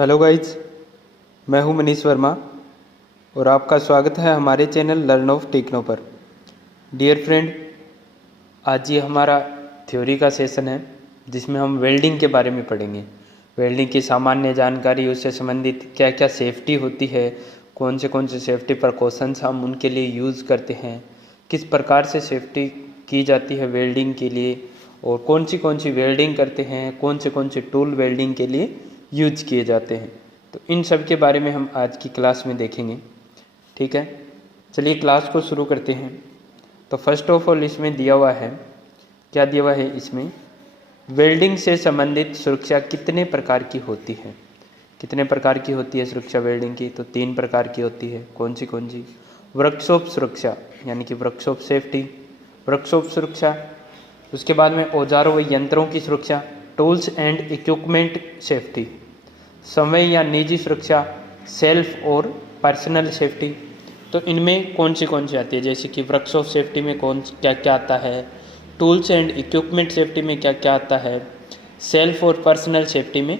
Hello guys, मैं हूं मनीष वर्मा और आपका स्वागत है हमारे चैनल लर्न ऑफ टेक्नो पर। डियर फ्रेंड, आज ये हमारा थ्योरी का सेशन है जिसमें हम वेल्डिंग के बारे में पढ़ेंगे। वेल्डिंग की सामान्य जानकारी, उससे संबंधित क्या क्या सेफ्टी होती है, कौन से सेफ्टी प्रिकॉशंस हम उनके लिए यूज़ करते हैं, किस प्रकार से सेफ्टी की जाती है वेल्डिंग के लिए, और कौन सी वेल्डिंग करते हैं, कौन से टूल वेल्डिंग के लिए यूज किए जाते हैं। तो इन सब के बारे में हम आज की क्लास में देखेंगे। ठीक है, चलिए क्लास को शुरू करते हैं। तो फर्स्ट ऑफ ऑल इसमें दिया हुआ है, क्या दिया हुआ है इसमें, वेल्डिंग से संबंधित सुरक्षा कितने प्रकार की होती है। कितने प्रकार की होती है सुरक्षा वेल्डिंग की? तो 3 प्रकार की होती है। कौन सी? वर्कशॉप सुरक्षा, यानी कि वर्कशॉप सेफ्टी, वर्कशॉप सुरक्षा। उसके बाद में औजारों व यंत्रों की सुरक्षा, टूल्स एंड इक्विपमेंट सेफ्टी। समय या निजी सुरक्षा, सेल्फ और पर्सनल सेफ्टी। तो इनमें कौन सी आती है? जैसे कि वर्कशॉप सेफ्टी में क्या क्या आता है, टूल्स एंड इक्विपमेंट सेफ्टी में क्या क्या आता है, सेल्फ और पर्सनल सेफ्टी में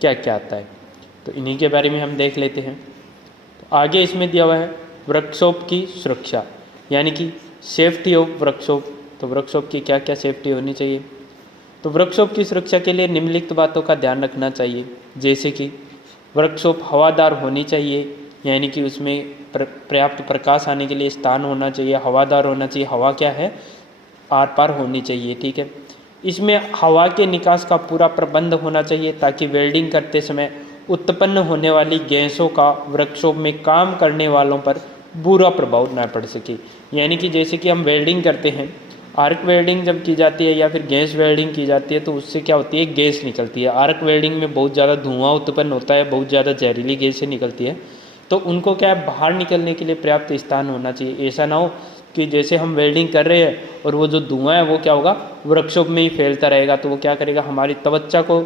क्या क्या आता है। तो इन्हीं के बारे में हम देख लेते हैं। तो आगे इसमें दिया हुआ है वर्कशॉप की सुरक्षा, यानी कि सेफ्टी ऑफ वर्कशॉप। तो वर्कशॉप की क्या क्या सेफ्टी होनी चाहिए? तो वर्कशॉप की सुरक्षा के लिए निम्नलिखित बातों का ध्यान रखना चाहिए। जैसे कि वर्कशॉप हवादार होनी चाहिए, यानी कि उसमें पर्याप्त प्रकाश आने के लिए स्थान होना चाहिए, हवादार होना चाहिए। हवा क्या है? आर पार होनी चाहिए। ठीक है, इसमें हवा के निकास का पूरा प्रबंध होना चाहिए ताकि वेल्डिंग करते समय उत्पन्न होने वाली गैसों का वर्कशॉप में काम करने वालों पर बुरा प्रभाव न पड़ सके। यानी कि जैसे कि हम वेल्डिंग करते हैं, आर्क वेल्डिंग जब की जाती है या फिर गैस वेल्डिंग की जाती है, तो उससे क्या होती है, गैस निकलती है। आर्क वेल्डिंग में बहुत ज़्यादा धुआं उत्पन्न होता है, बहुत ज़्यादा जहरीली गैसें निकलती है। तो उनको क्या है, बाहर निकलने के लिए पर्याप्त स्थान होना चाहिए। ऐसा ना हो कि जैसे हम वेल्डिंग कर रहे हैं और वो जो धुआं है वो क्या होगा, वर्कशॉप में ही फैलता रहेगा। तो वो क्या करेगा, हमारी त्वचा को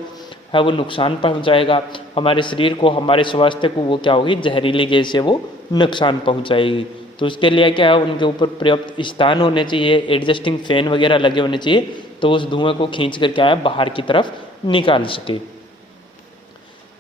है वो नुकसान पहुंचाएगा, हमारे शरीर को, हमारे स्वास्थ्य को वो क्या होगी, जहरीली गैस से वो नुकसान पहुंचाएगी। तो उसके लिए क्या है, उनके ऊपर पर्याप्त स्थान होने चाहिए, एडजस्टिंग फैन वगैरह लगे होने चाहिए, तो उस धुएं को खींच कर क्या है, बाहर की तरफ निकाल सके।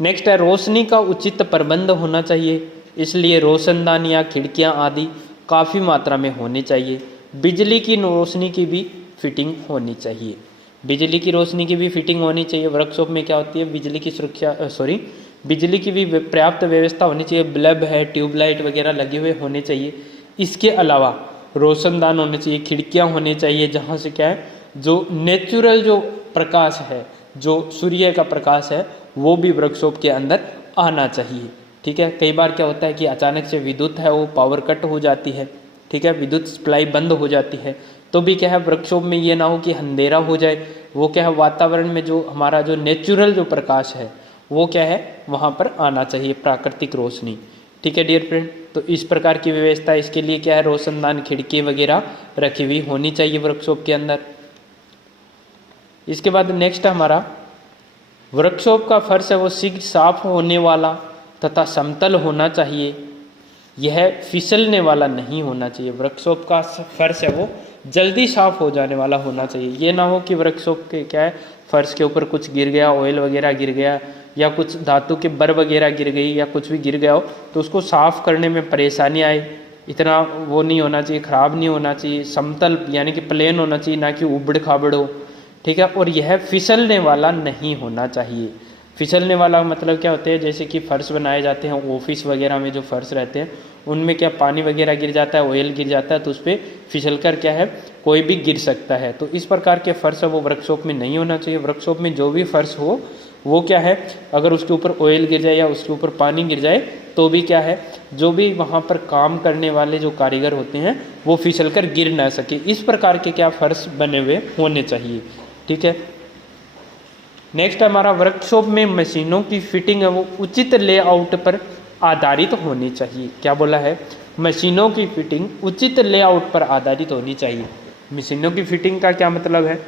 नेक्स्ट है रोशनी का उचित प्रबंध होना चाहिए, इसलिए रोशनदान या खिड़कियां आदि काफ़ी मात्रा में होनी चाहिए। बिजली की रोशनी की भी फिटिंग होनी चाहिए। बिजली की रोशनी की भी फिटिंग होनी चाहिए। वर्कशॉप में क्या होती है, बिजली की सुरक्षा बिजली की भी पर्याप्त व्यवस्था होनी चाहिए। बल्ब है, ट्यूबलाइट वगैरह लगे हुए होने चाहिए। इसके अलावा रोशनदान होने चाहिए, खिड़कियां होनी चाहिए जहाँ से क्या है, जो नेचुरल जो प्रकाश है, जो सूर्य का प्रकाश है, वो भी वर्कशॉप के अंदर आना चाहिए। ठीक है, कई बार क्या होता है कि अचानक से विद्युत है वो पावर कट हो जाती है। ठीक है, विद्युत सप्लाई बंद हो जाती है, तो भी क्या है, वर्कशॉप में ये ना हो कि अंधेरा हो जाए। वो क्या है, वातावरण में जो हमारा जो नेचुरल जो प्रकाश है वो क्या है, वहाँ पर आना चाहिए, प्राकृतिक रोशनी। ठीक है डियर फ्रेंड, तो इस प्रकार की व्यवस्था, इसके लिए क्या है, रोशनदान, खिड़की वगैरह रखी हुई होनी चाहिए वर्कशॉप के अंदर। इसके बाद नेक्स्ट हमारा वर्कशॉप का फर्श है वो शीघ्र साफ होने वाला तथा समतल होना चाहिए, यह फिसलने वाला नहीं होना चाहिए। वर्कशॉप का फर्श है वो जल्दी साफ हो जाने वाला होना चाहिए। ये ना हो कि वर्कशॉप के क्या है, फर्श के ऊपर कुछ गिर गया, ऑयल वगैरह गिर गया, या कुछ धातु के बर वगैरह गिर गई, या कुछ भी गिर गया हो तो उसको साफ करने में परेशानी आए। इतना वो नहीं होना चाहिए, ख़राब नहीं होना चाहिए। समतल यानी कि प्लेन होना चाहिए, ना कि उबड़ खाबड़ हो। ठीक है, और यह फिसलने वाला नहीं होना चाहिए। फिसलने वाला मतलब क्या होते हैं, जैसे कि फर्श बनाए जाते हैं ऑफिस वगैरह में, जो फर्श रहते हैं उनमें क्या पानी वगैरह गिर जाता है, ऑयल गिर जाता है, तो उस पर फिसल कर क्या है, कोई भी गिर सकता है। तो इस प्रकार के फर्श है वो वर्कशॉप में नहीं होना चाहिए। वर्कशॉप में जो भी फर्श हो वो क्या है, अगर उसके ऊपर ऑयल गिर जाए या उसके ऊपर पानी गिर जाए तो भी क्या है, जो भी वहाँ पर काम करने वाले जो कारीगर होते हैं वो फिसल कर गिर ना सके। इस प्रकार के क्या फर्श बने हुए होने चाहिए। ठीक है, नेक्स्ट हमारा वर्कशॉप में मशीनों की फिटिंग है वो उचित लेआउट पर आधारित होनी चाहिए। क्या बोला है, मशीनों की फिटिंग उचित लेआउट पर आधारित होनी चाहिए। मशीनों की फिटिंग का क्या मतलब है,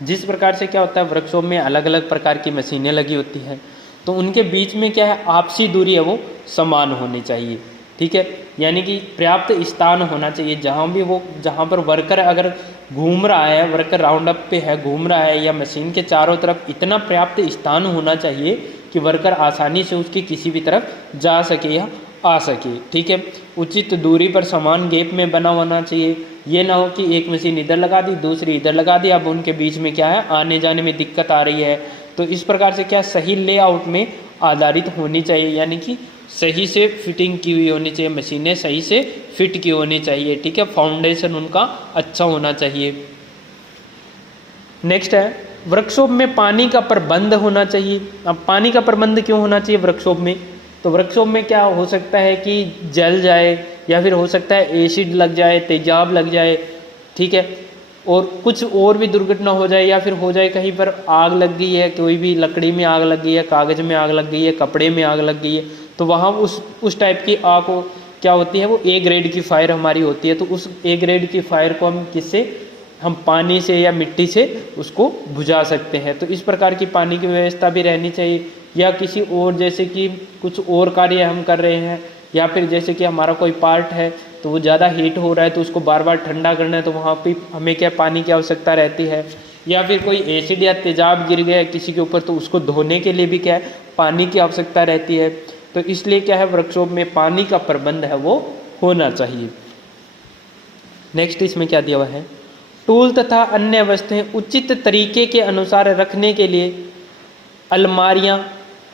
जिस प्रकार से क्या होता है, वर्कशॉप में अलग अलग प्रकार की मशीनें लगी होती हैं, तो उनके बीच में क्या है, आपसी दूरी है वो समान होनी चाहिए। ठीक है, यानी कि पर्याप्त स्थान होना चाहिए जहाँ पर वर्कर अगर घूम रहा है, वर्कर राउंड अप पे है, घूम रहा है, या मशीन के चारों तरफ इतना पर्याप्त स्थान होना चाहिए कि वर्कर आसानी से उसकी किसी भी तरफ जा सके या आ सके। ठीक है, उचित दूरी पर समान गैप में बना होना चाहिए। ये ना हो कि एक मशीन इधर लगा दी, दूसरी इधर लगा दी, अब उनके बीच में क्या है, आने जाने में दिक्कत आ रही है। तो इस प्रकार से क्या सही लेआउट में आधारित होनी चाहिए, यानी कि सही से फिटिंग की हुई होनी चाहिए, मशीनें सही से फिट की होनी चाहिए। ठीक है, फाउंडेशन उनका अच्छा होना चाहिए। नेक्स्ट है वर्कशॉप में पानी का प्रबंध होना चाहिए। अब पानी का प्रबंध क्यों होना चाहिए वर्कशॉप में, तो वर्कशॉप में क्या हो सकता है कि जल जाए, या फिर हो सकता है एसिड लग जाए, तेजाब लग जाए। ठीक है, और कुछ और भी दुर्घटना हो जाए, या फिर हो जाए कहीं पर आग लग गई है, कोई भी लकड़ी में आग लग गई है, कागज़ में आग लग गई है, कपड़े में आग लग गई है, तो वहाँ उस टाइप की आग को क्या होती है, वो ए ग्रेड की फायर हमारी होती है। तो उस ए ग्रेड की फायर को हम किससे, हम पानी से या मिट्टी से उसको बुझा सकते हैं। तो इस प्रकार की पानी की व्यवस्था भी रहनी चाहिए। या किसी और, जैसे कि कुछ और कार्य हम कर रहे हैं, या फिर जैसे कि हमारा कोई पार्ट है तो वो ज़्यादा हीट हो रहा है, तो उसको बार बार ठंडा करना है, तो वहाँ पे हमें क्या पानी की आवश्यकता रहती है। या फिर कोई एसिड या तेजाब गिर गया है किसी के ऊपर, तो उसको धोने के लिए भी क्या है, पानी की आवश्यकता रहती है। तो इसलिए क्या है, वर्कशॉप में पानी का प्रबंध है वो होना चाहिए। नेक्स्ट इसमें क्या दिया हुआ है, टूल तथा अन्य वस्तुएं उचित तरीके के अनुसार रखने के लिए अलमारियां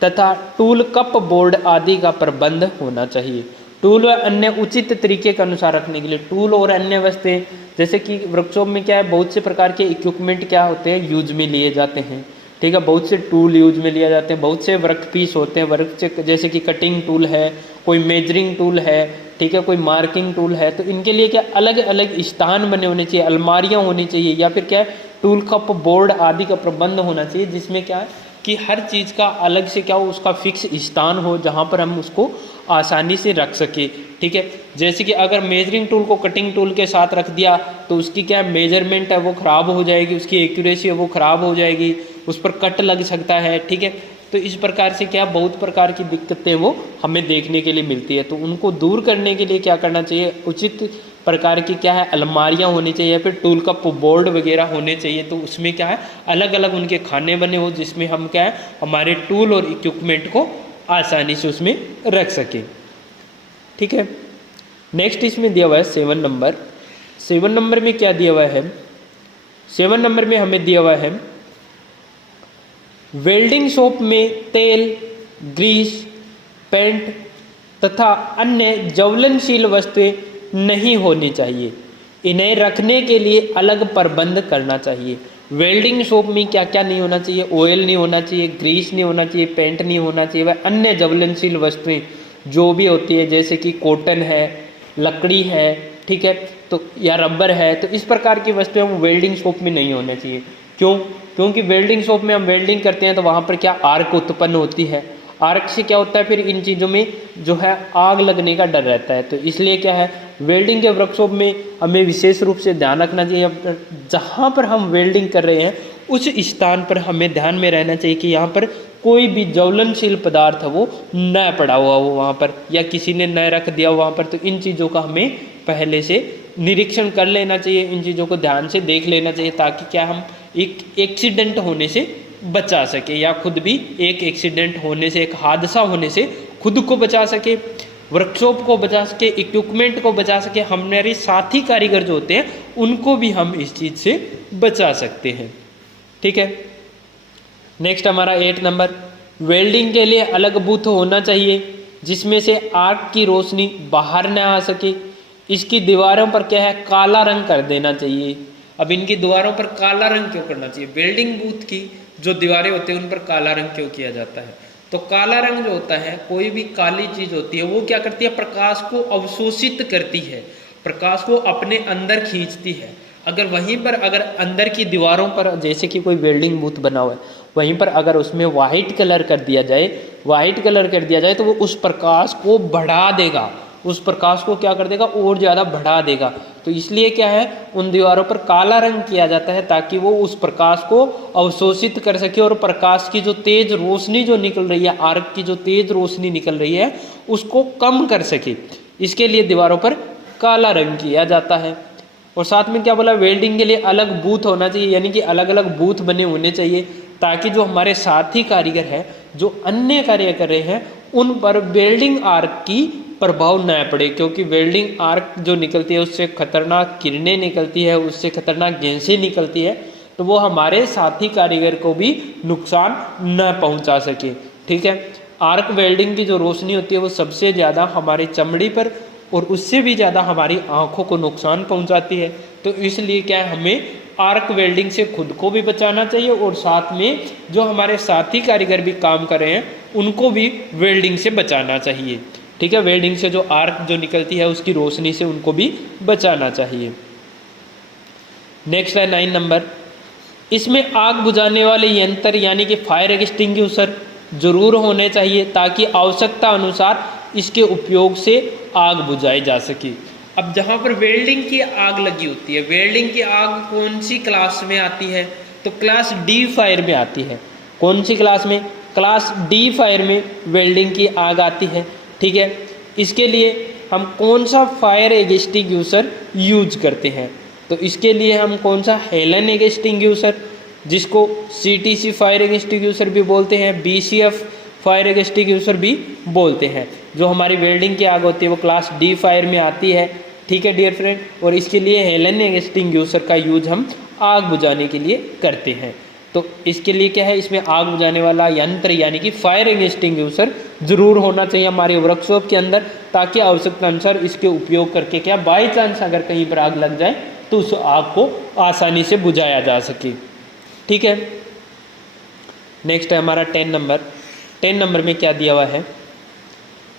तथा टूल कप बोर्ड आदि का प्रबंध होना चाहिए। टूल व अन्य उचित तरीके के अनुसार रखने के लिए टूल और अन्य वस्तुएं, जैसे कि वर्कशॉप में क्या है, बहुत से प्रकार के इक्विपमेंट क्या होते हैं, यूज में लिए जाते हैं। ठीक है, बहुत से टूल यूज में लिए जाते हैं, बहुत से वर्क पीस होते हैं, वर्क जैसे कि कटिंग टूल है, कोई मेजरिंग टूल है, ठीक है, कोई मार्किंग टूल है। तो इनके लिए क्या अलग अलग स्थान बने होने चाहिए, अलमारियां होनी चाहिए, या फिर क्या है, टूल कप बोर्ड आदि का प्रबंध होना चाहिए, जिसमें क्या है कि हर चीज़ का अलग से क्या हो, उसका फिक्स स्थान हो जहाँ पर हम उसको आसानी से रख सके। ठीक है, जैसे कि अगर मेजरिंग टूल को कटिंग टूल के साथ रख दिया तो उसकी क्या मेजरमेंट है वो ख़राब हो जाएगी, उसकी एक्यूरेसी है वो ख़राब हो जाएगी, उस पर कट लग सकता है। ठीक है, तो इस प्रकार से क्या बहुत प्रकार की दिक्कतें वो हमें देखने के लिए मिलती है। तो उनको दूर करने के लिए क्या करना चाहिए, उचित प्रकार की क्या है अलमारियां होनी चाहिए, या फिर टूल का बोर्ड वगैरह होने चाहिए। तो उसमें क्या है अलग अलग उनके खाने बने हो, जिसमें हम क्या है हमारे टूल और इक्विपमेंट को आसानी से उसमें रख सकें। ठीक है, नेक्स्ट इसमें दिया हुआ है 7 नंबर। 7 नंबर में क्या दिया हुआ है, 7 नंबर में हमें दिया हुआ है वेल्डिंग शॉप में तेल, ग्रीस, पेंट तथा अन्य ज्वलनशील वस्तुएं नहीं होनी चाहिए, इन्हें रखने के लिए अलग प्रबंध करना चाहिए। वेल्डिंग शॉप में क्या क्या नहीं होना चाहिए, ऑयल नहीं होना चाहिए, ग्रीस नहीं होना चाहिए, पेंट नहीं होना चाहिए, वह अन्य ज्वलनशील वस्तुएं जो भी होती है, जैसे कि कॉटन है, लकड़ी है, ठीक है, तो या रबर है, तो इस प्रकार की वस्तुएं वो वेल्डिंग शॉप में नहीं होना चाहिए। क्यों, क्योंकि वेल्डिंग शॉप में हम वेल्डिंग करते हैं तो वहाँ पर क्या आर्क उत्पन्न होती है, आर्क से क्या होता है फिर इन चीज़ों में जो है आग लगने का डर रहता है। तो इसलिए क्या है वेल्डिंग के वर्कशॉप में हमें विशेष रूप से ध्यान रखना चाहिए, जहाँ पर हम वेल्डिंग कर रहे हैं उस स्थान पर हमें ध्यान में रहना चाहिए कि यहाँ पर कोई भी ज्वलनशील पदार्थ है वो न पड़ा हुआ हो वहाँ पर, या किसी ने न रख दिया वहाँ पर। तो इन चीज़ों का हमें पहले से निरीक्षण कर लेना चाहिए, इन चीज़ों को ध्यान से देख लेना चाहिए, ताकि क्या हम एक एक्सीडेंट होने से बचा सके, या खुद भी एक एक्सीडेंट होने से, एक हादसा होने से खुद को बचा सके, वर्कशॉप को बचा सके, इक्विपमेंट को बचा सके, हमारे साथी कारीगर जो होते हैं उनको भी हम इस चीज़ से बचा सकते हैं। ठीक है, नेक्स्ट हमारा 8 नंबर, वेल्डिंग के लिए अलग बूथ होना चाहिए जिसमें से आर्क की रोशनी बाहर न आ सके। इसकी दीवारों पर क्या है काला रंग कर देना चाहिए। अब इनकी दीवारों पर काला रंग क्यों करना चाहिए, वेल्डिंग बूथ की जो दीवारें होती हैं उन पर काला रंग क्यों किया जाता है, तो काला रंग जो होता है, कोई भी काली चीज होती है वो क्या करती है, प्रकाश को अवशोषित करती है, प्रकाश को अपने अंदर खींचती है। अगर वहीं पर अगर अंदर की दीवारों पर जैसे कि कोई वेल्डिंग बूथ बना हुआ है, वहीं पर अगर उसमें वाइट कलर कर दिया जाए, वाइट कलर कर दिया जाए तो वो उस प्रकाश को बढ़ा देगा, उस प्रकाश को क्या कर देगा और ज़्यादा बढ़ा देगा। तो इसलिए क्या है उन दीवारों पर काला रंग किया जाता है ताकि वो उस प्रकाश को अवशोषित कर सके, और प्रकाश की जो तेज रोशनी जो निकल रही है, आर्क की जो तेज रोशनी निकल रही है उसको कम कर सके। इसके लिए दीवारों पर काला रंग किया जाता है। और साथ में क्या बोला, वेल्डिंग के लिए अलग बूथ होना चाहिए, यानी कि अलग अलग बूथ बने होने चाहिए ताकि जो हमारे साथी कारीगर है जो अन्य कार्य कर रहे हैं उन पर वेल्डिंग आर्क की प्रभाव न पड़े, क्योंकि वेल्डिंग आर्क जो निकलती है उससे खतरनाक किरणें निकलती है, उससे खतरनाक गैसें निकलती है, तो वो हमारे साथी कारीगर को भी नुकसान न पहुंचा सके। ठीक है, आर्क वेल्डिंग की जो रोशनी होती है वो सबसे ज़्यादा हमारी चमड़ी पर और उससे भी ज़्यादा हमारी आंखों को नुकसान पहुंचाती है। तो इसलिए क्या है, हमें आर्क वेल्डिंग से खुद को भी बचाना चाहिए और साथ में जो हमारे साथी कारीगर भी काम कर रहे हैं उनको भी वेल्डिंग से बचाना चाहिए। ठीक है, वेल्डिंग से जो आर्क जो निकलती है उसकी रोशनी से उनको भी बचाना चाहिए। नेक्स्ट है 9 नंबर, इसमें आग बुझाने वाले यंत्र यानी कि फायर एक्सटिंग्विशर जरूर होने चाहिए ताकि आवश्यकता अनुसार इसके उपयोग से आग बुझाई जा सके। अब जहाँ पर वेल्डिंग की आग लगी होती है, वेल्डिंग की आग कौन सी क्लास में आती है, तो क्लास डी फायर में आती है। कौन सी क्लास में? क्लास डी फायर में वेल्डिंग की आग आती है। ठीक है, इसके लिए हम कौन सा फायर एक्सटिंग्विशर यूज करते हैं, तो इसके लिए हम कौन सा हेलन एक्सटिंग्विशर, जिसको CTC फायर एक्सटिंग्विशर भी बोलते हैं, BCF फायर एक्सटिंग्विशर भी बोलते हैं। जो हमारी वेल्डिंग की आग होती है वो क्लास डी फायर में आती है। ठीक है डियर फ्रेंड, और इसके लिए हेलन एक्सटिंग्विशर का यूज हम आग बुझाने के लिए करते हैं। तो इसके लिए क्या है, इसमें आग बुझाने वाला यंत्र यानी कि फायर एक्सटिंग्विशर जरूर होना चाहिए हमारे वर्कशॉप के अंदर, ताकि आवश्यकता अनुसार इसके उपयोग करके क्या बाई चांस अगर कहीं पर आग लग जाए तो उस आग को आसानी से बुझाया जा सके। ठीक है, नेक्स्ट है हमारा 10 नंबर। 10 नंबर में क्या दिया हुआ है,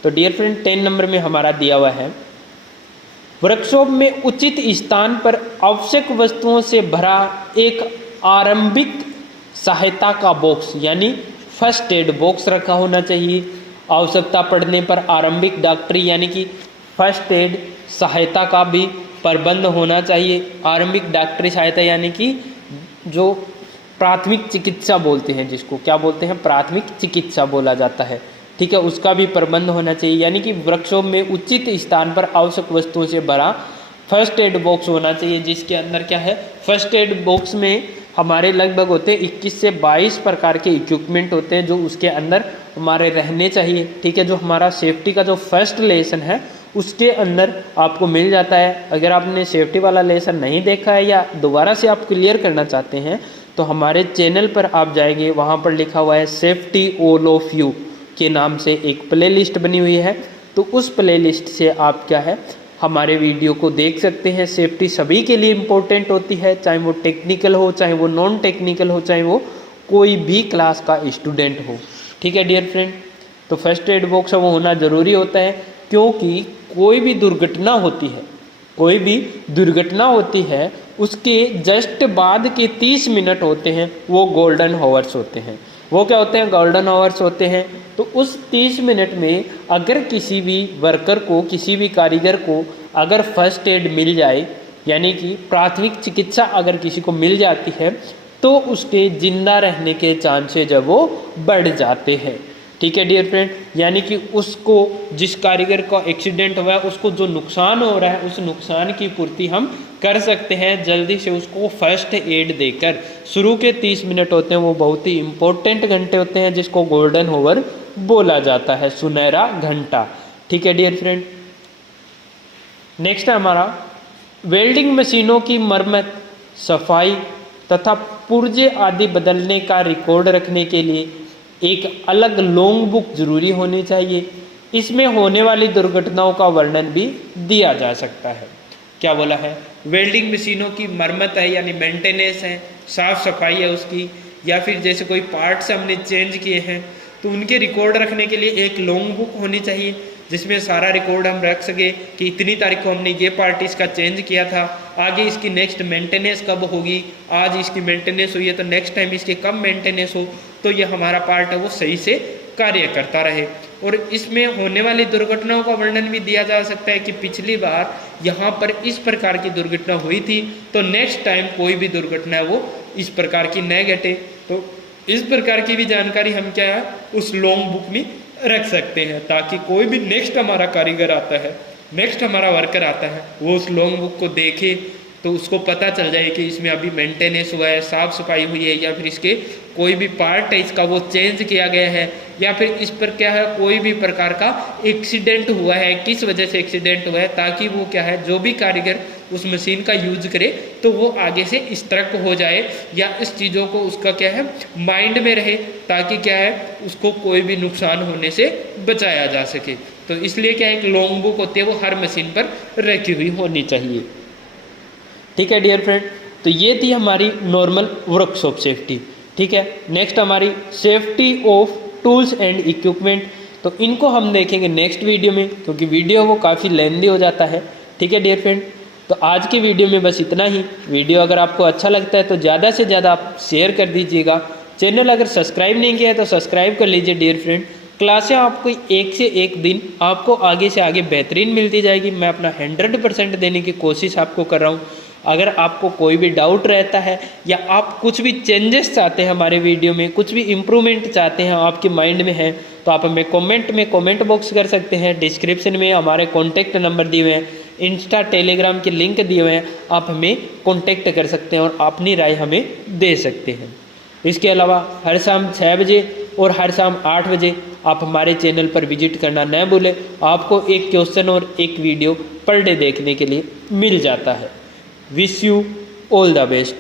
तो डियर फ्रेंड 10 नंबर में हमारा दिया हुआ है, वर्कशॉप में उचित स्थान पर आवश्यक वस्तुओं से भरा एक आरंभिक सहायता का बॉक्स यानी फर्स्ट एड बॉक्स रखा होना चाहिए। आवश्यकता पड़ने पर आरंभिक डॉक्टरी यानी कि फर्स्ट एड सहायता का भी प्रबंध होना चाहिए। आरंभिक डॉक्टरी सहायता यानी कि जो प्राथमिक चिकित्सा बोलते हैं, जिसको क्या बोलते हैं, प्राथमिक चिकित्सा बोला जाता है। ठीक है, उसका भी प्रबंध होना चाहिए। यानी कि वर्कशॉप में उचित स्थान पर आवश्यक वस्तुओं से भरा फर्स्ट एड बॉक्स होना चाहिए, जिसके अंदर क्या है, फर्स्ट एड बॉक्स में हमारे लगभग होते हैं 21 से 22 प्रकार के इक्विपमेंट होते हैं जो उसके अंदर हमारे रहने चाहिए। ठीक है, जो हमारा सेफ्टी का जो फर्स्ट लेसन है उसके अंदर आपको मिल जाता है। अगर आपने सेफ्टी वाला लेसन नहीं देखा है या दोबारा से आप क्लियर करना चाहते हैं तो हमारे चैनल पर आप जाएंगे, वहाँ पर लिखा हुआ है सेफ्टी ऑल ऑफ यू के नाम से एक प्लेलिस्ट बनी हुई है। तो उस प्लेलिस्ट से आप क्या है हमारे वीडियो को देख सकते हैं। सेफ्टी सभी के लिए इम्पोर्टेंट होती है, चाहे वो टेक्निकल हो, चाहे वो नॉन टेक्निकल हो, चाहे वो कोई भी क्लास का स्टूडेंट हो। ठीक है डियर फ्रेंड, तो फर्स्ट एड बॉक्स वो होना ज़रूरी होता है, क्योंकि कोई भी दुर्घटना होती है, कोई भी दुर्घटना होती है उसके जस्ट बाद के 30 मिनट होते हैं वो गोल्डन हावर्स होते हैं। वो क्या होते हैं, गोल्डन आवर्स होते हैं। तो उस 30 मिनट में अगर किसी भी वर्कर को, किसी भी कारीगर को अगर फर्स्ट एड मिल जाए, यानी कि प्राथमिक चिकित्सा अगर किसी को मिल जाती है, तो उसके जिंदा रहने के चांसेज है वो बढ़ जाते हैं। ठीक है डियर फ्रेंड, यानी कि उसको, जिस कारीगर का एक्सीडेंट हुआ है, उसको जो नुकसान हो रहा है उस नुकसान की पूर्ति हम कर सकते हैं जल्दी से उसको फर्स्ट एड देकर। शुरू के 30 मिनट होते हैं वो बहुत ही इम्पोर्टेंट घंटे होते हैं, जिसको गोल्डन आवर बोला जाता है, सुनहरा घंटा। ठीक है डियर फ्रेंड, नेक्स्ट है हमारा वेल्डिंग मशीनों की मरम्मत, सफाई तथा पुर्जे आदि बदलने का रिकॉर्ड रखने के लिए एक अलग लॉन्ग बुक जरूरी होनी चाहिए। इसमें होने वाली दुर्घटनाओं का वर्णन भी दिया जा सकता है। क्या बोला है, वेल्डिंग मशीनों की मरम्मत है यानी मेंटेनेंस है, साफ सफाई है उसकी, या फिर जैसे कोई पार्ट्स हमने चेंज किए हैं तो उनके रिकॉर्ड रखने के लिए एक लॉन्ग बुक होनी चाहिए, जिसमें सारा रिकॉर्ड हम रख सके कि इतनी तारीख को हमने ये पार्ट इसका चेंज किया था, आगे इसकी नेक्स्ट मेंटेनेंस कब होगी, आज इसकी मेंटेनेंस हुई है तो नेक्स्ट टाइम इसके कब मेंटेनेंस हो, तो ये हमारा पार्ट है वो सही से कार्य करता रहे। और इसमें होने वाली दुर्घटनाओं का वर्णन भी दिया जा सकता है कि पिछली बार यहाँ पर इस प्रकार की दुर्घटना हुई थी तो नेक्स्ट टाइम कोई भी दुर्घटना है वो इस प्रकार की न घटे। तो इस प्रकार की भी जानकारी हम क्या है उस लॉन्ग बुक में रख सकते हैं, ताकि कोई भी नेक्स्ट हमारा कारीगर आता है, नेक्स्ट हमारा वर्कर आता है, वो उस लॉन्ग बुक को देखे तो उसको पता चल जाए कि इसमें अभी मेंटेनेंस हुआ है, साफ सफाई हुई है, या फिर इसके कोई भी पार्ट है इसका वो चेंज किया गया है, या फिर इस पर क्या है कोई भी प्रकार का एक्सीडेंट हुआ है, किस वजह से एक्सीडेंट हुआ है, ताकि वो क्या है जो भी कारीगर उस मशीन का यूज करे तो वो आगे से सतर्क हो जाए, या इस चीज़ों को उसका क्या है माइंड में रहे, ताकि क्या है उसको कोई भी नुकसान होने से बचाया जा सके। तो इसलिए क्या है एक लॉन्ग बुक होती है वो हर मशीन पर रखी हुई होनी चाहिए। ठीक है डियर फ्रेंड, तो ये थी हमारी नॉर्मल वर्कशॉप सेफ्टी। ठीक है, नेक्स्ट हमारी safety of tools and equipment. तो इनको हम देखेंगे नेक्स्ट वीडियो में, क्योंकि वीडियो वो काफ़ी लेंदी हो जाता है। ठीक है डियर फ्रेंड, तो आज की वीडियो में बस इतना ही। वीडियो अगर आपको अच्छा लगता है तो ज़्यादा से ज़्यादा आप शेयर कर दीजिएगा। चैनल अगर सब्सक्राइब नहीं किया है तो सब्सक्राइब कर लीजिए डियर फ्रेंड। क्लासें आपको एक से एक दिन आपको आगे से आगे बेहतरीन मिलती जाएगी। मैं अपना 100% देने की कोशिश आपको कर रहा हूँ। अगर आपको कोई भी डाउट रहता है या आप कुछ भी चेंजेस चाहते हैं हमारे वीडियो में, कुछ भी इम्प्रूवमेंट चाहते हैं आपके माइंड में है, तो आप हमें कमेंट बॉक्स कर सकते हैं। डिस्क्रिप्शन में हमारे कॉन्टैक्ट नंबर दिए हुए हैं, इंस्टा टेलीग्राम के लिंक दिए हुए हैं, आप हमें कॉन्टैक्ट कर सकते हैं और अपनी राय हमें दे सकते हैं। इसके अलावा हर शाम 6 बजे और हर शाम 8 बजे आप हमारे चैनल पर विजिट करना न भूलें। आपको एक क्वेश्चन और एक वीडियो पर डे देखने के लिए मिल जाता है। Wish you all the best.